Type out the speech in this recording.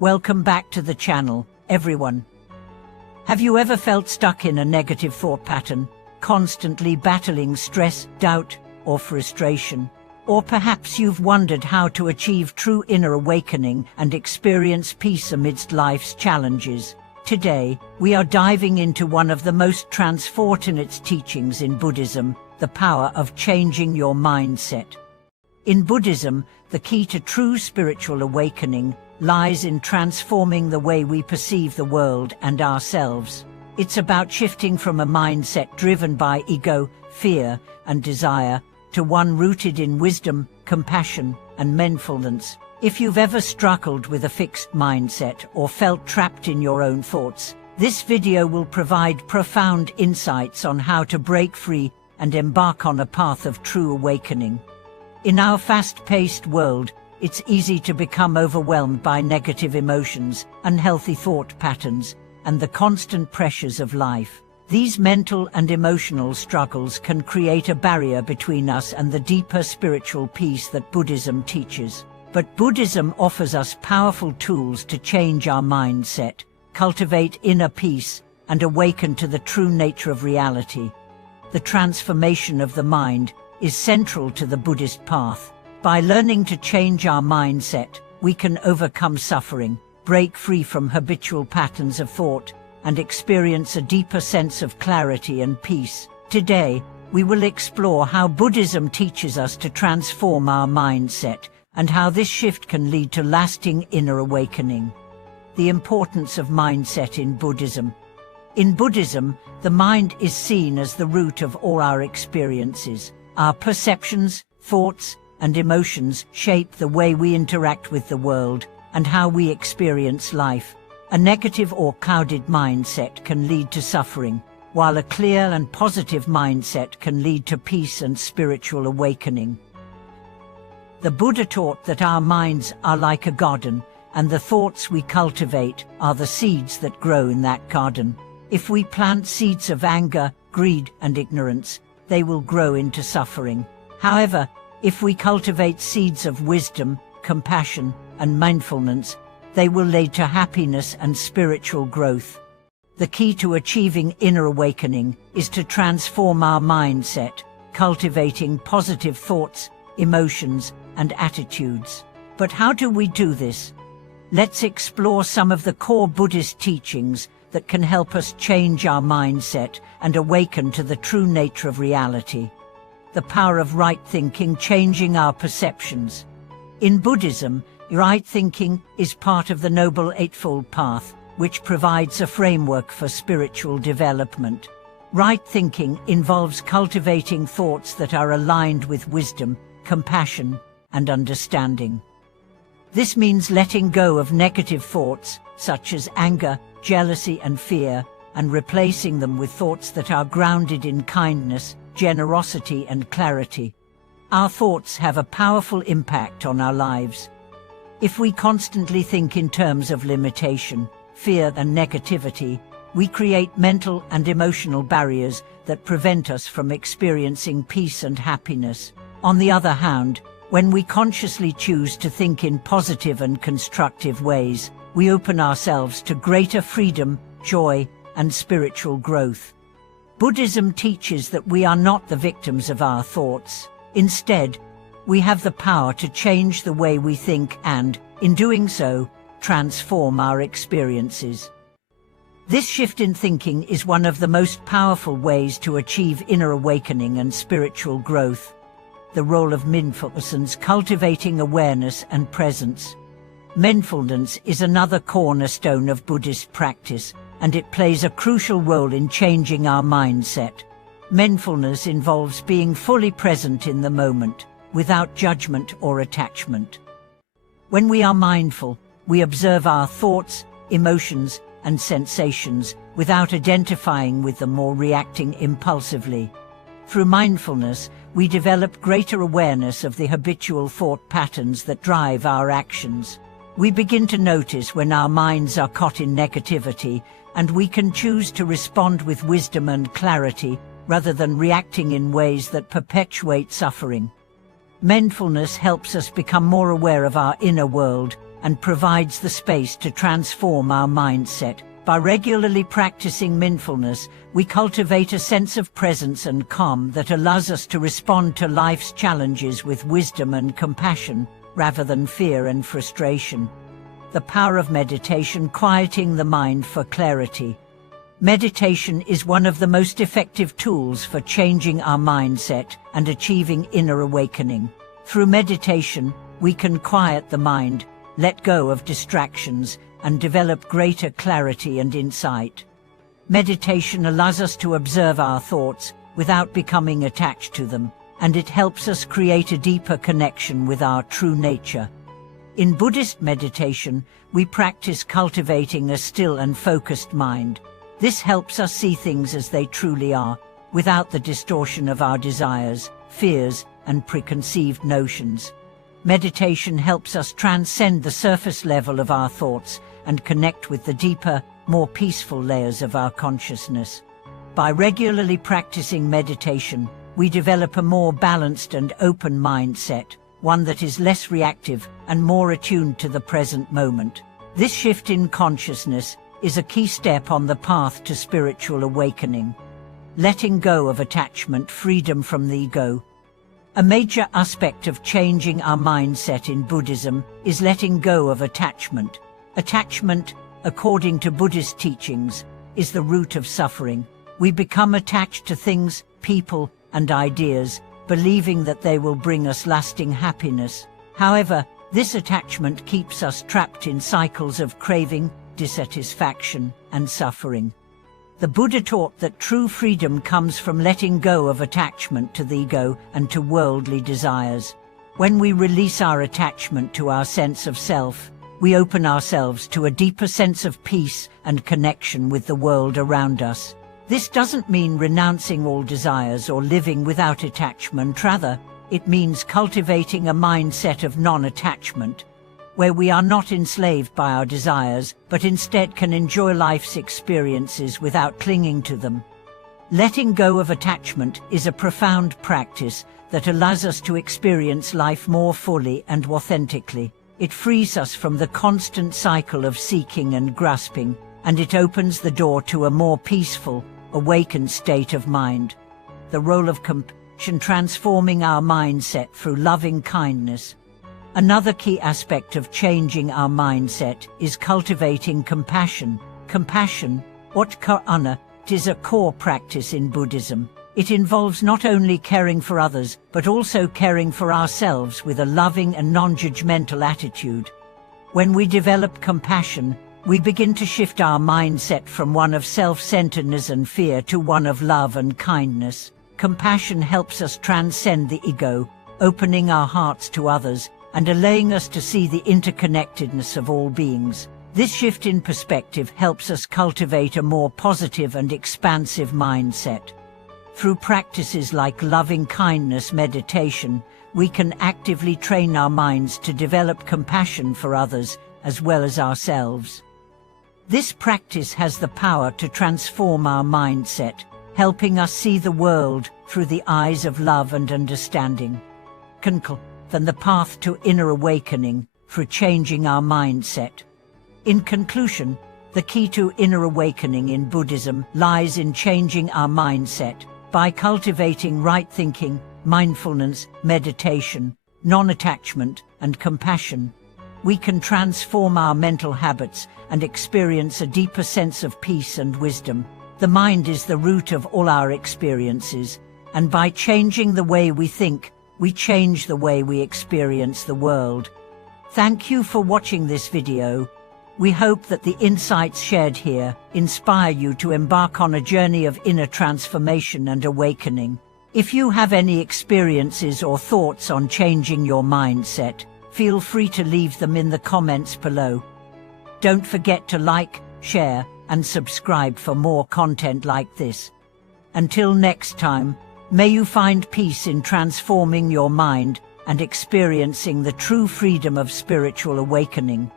Welcome back to the channel, everyone. Have you ever felt stuck in a negative thought pattern, constantly battling stress, doubt, or frustration? Or perhaps you've wondered how to achieve true inner awakening and experience peace amidst life's challenges. Today, we are diving into one of the most transformative teachings in Buddhism, the power of changing your mindset. In Buddhism, the key to true spiritual awakening lies in transforming the way we perceive the world and ourselves. It's about shifting from a mindset driven by ego, fear, and desire to one rooted in wisdom, compassion, and mindfulness. If you've ever struggled with a fixed mindset or felt trapped in your own thoughts, this video will provide profound insights on how to break free and embark on a path of true awakening. In our fast-paced world, it's easy to become overwhelmed by negative emotions, unhealthy thought patterns, and the constant pressures of life. These mental and emotional struggles can create a barrier between us and the deeper spiritual peace that Buddhism teaches. But Buddhism offers us powerful tools to change our mindset, cultivate inner peace, and awaken to the true nature of reality. The transformation of the mind is central to the Buddhist path. By learning to change our mindset, we can overcome suffering, break free from habitual patterns of thought, and experience a deeper sense of clarity and peace. Today, we will explore how Buddhism teaches us to transform our mindset and how this shift can lead to lasting inner awakening. The importance of mindset in Buddhism. In Buddhism, the mind is seen as the root of all our experiences. Our perceptions, thoughts, and emotions shape the way we interact with the world and how we experience life. A negative or clouded mindset can lead to suffering, while a clear and positive mindset can lead to peace and spiritual awakening. The Buddha taught that our minds are like a garden, and the thoughts we cultivate are the seeds that grow in that garden. If we plant seeds of anger, greed, and ignorance, they will grow into suffering. However, if we cultivate seeds of wisdom, compassion, and mindfulness, they will lead to happiness and spiritual growth. The key to achieving inner awakening is to transform our mindset, cultivating positive thoughts, emotions, and attitudes. But how do we do this? Let's explore some of the core Buddhist teachings that can help us change our mindset and awaken to the true nature of reality. The power of right thinking, changing our perceptions. In Buddhism, right thinking is part of the Noble Eightfold Path, which provides a framework for spiritual development. Right thinking involves cultivating thoughts that are aligned with wisdom, compassion, and understanding. This means letting go of negative thoughts, such as anger, jealousy, and fear, and replacing them with thoughts that are grounded in kindness, generosity, and clarity. Our thoughts have a powerful impact on our lives. If we constantly think in terms of limitation, fear, and negativity, we create mental and emotional barriers that prevent us from experiencing peace and happiness. On the other hand, when we consciously choose to think in positive and constructive ways, we open ourselves to greater freedom, joy, and spiritual growth. Buddhism teaches that we are not the victims of our thoughts. Instead, we have the power to change the way we think and, in doing so, transform our experiences. This shift in thinking is one of the most powerful ways to achieve inner awakening and spiritual growth. The role of mindfulness, cultivating awareness and presence. Mindfulness is another cornerstone of Buddhist practice, and it plays a crucial role in changing our mindset. Mindfulness involves being fully present in the moment, without judgment or attachment. When we are mindful, we observe our thoughts, emotions, and sensations without identifying with them or reacting impulsively. Through mindfulness, we develop greater awareness of the habitual thought patterns that drive our actions. We begin to notice when our minds are caught in negativity, and we can choose to respond with wisdom and clarity rather than reacting in ways that perpetuate suffering. Mindfulness helps us become more aware of our inner world and provides the space to transform our mindset. By regularly practicing mindfulness, we cultivate a sense of presence and calm that allows us to respond to life's challenges with wisdom and compassion, rather than fear and frustration. The power of meditation, quieting the mind for clarity. Meditation is one of the most effective tools for changing our mindset and achieving inner awakening. Through meditation, we can quiet the mind, let go of distractions, and develop greater clarity and insight. Meditation allows us to observe our thoughts without becoming attached to them, and it helps us create a deeper connection with our true nature. In Buddhist meditation, we practice cultivating a still and focused mind. This helps us see things as they truly are, without the distortion of our desires, fears, and preconceived notions. Meditation helps us transcend the surface level of our thoughts and connect with the deeper, more peaceful layers of our consciousness. By regularly practicing meditation, we develop a more balanced and open mindset, one that is less reactive and more attuned to the present moment. This shift in consciousness is a key step on the path to spiritual awakening. Letting go of attachment, freedom from the ego. A major aspect of changing our mindset in Buddhism is letting go of attachment. Attachment, according to Buddhist teachings, is the root of suffering. We become attached to things, people, and ideas, believing that they will bring us lasting happiness. However, this attachment keeps us trapped in cycles of craving, dissatisfaction, and suffering. The Buddha taught that true freedom comes from letting go of attachment to the ego and to worldly desires. When we release our attachment to our sense of self, we open ourselves to a deeper sense of peace and connection with the world around us. This doesn't mean renouncing all desires or living without attachment. Rather, it means cultivating a mindset of non-attachment, where we are not enslaved by our desires, but instead can enjoy life's experiences without clinging to them. Letting go of attachment is a profound practice that allows us to experience life more fully and authentically. It frees us from the constant cycle of seeking and grasping, and it opens the door to a more peaceful, awakened state of mind. The role of compassion, transforming our mindset through loving kindness. Another key aspect of changing our mindset is cultivating compassion. Compassion, karuna, is a core practice in Buddhism. It involves not only caring for others, but also caring for ourselves with a loving and non-judgmental attitude. When we develop compassion, we begin to shift our mindset from one of self-centeredness and fear to one of love and kindness. Compassion helps us transcend the ego, opening our hearts to others, and allowing us to see the interconnectedness of all beings. This shift in perspective helps us cultivate a more positive and expansive mindset. Through practices like loving-kindness meditation, we can actively train our minds to develop compassion for others as well as ourselves. This practice has the power to transform our mindset, helping us see the world through the eyes of love and understanding. Than the path to inner awakening through changing our mindset. In conclusion, the key to inner awakening in Buddhism lies in changing our mindset. By cultivating right thinking, mindfulness, meditation, non-attachment, and compassion, we can transform our mental habits and experience a deeper sense of peace and wisdom. The mind is the root of all our experiences, and by changing the way we think, we change the way we experience the world. Thank you for watching this video. We hope that the insights shared here inspire you to embark on a journey of inner transformation and awakening. If you have any experiences or thoughts on changing your mindset, feel free to leave them in the comments below. Don't forget to like, share, and subscribe for more content like this. Until next time, may you find peace in transforming your mind and experiencing the true freedom of spiritual awakening.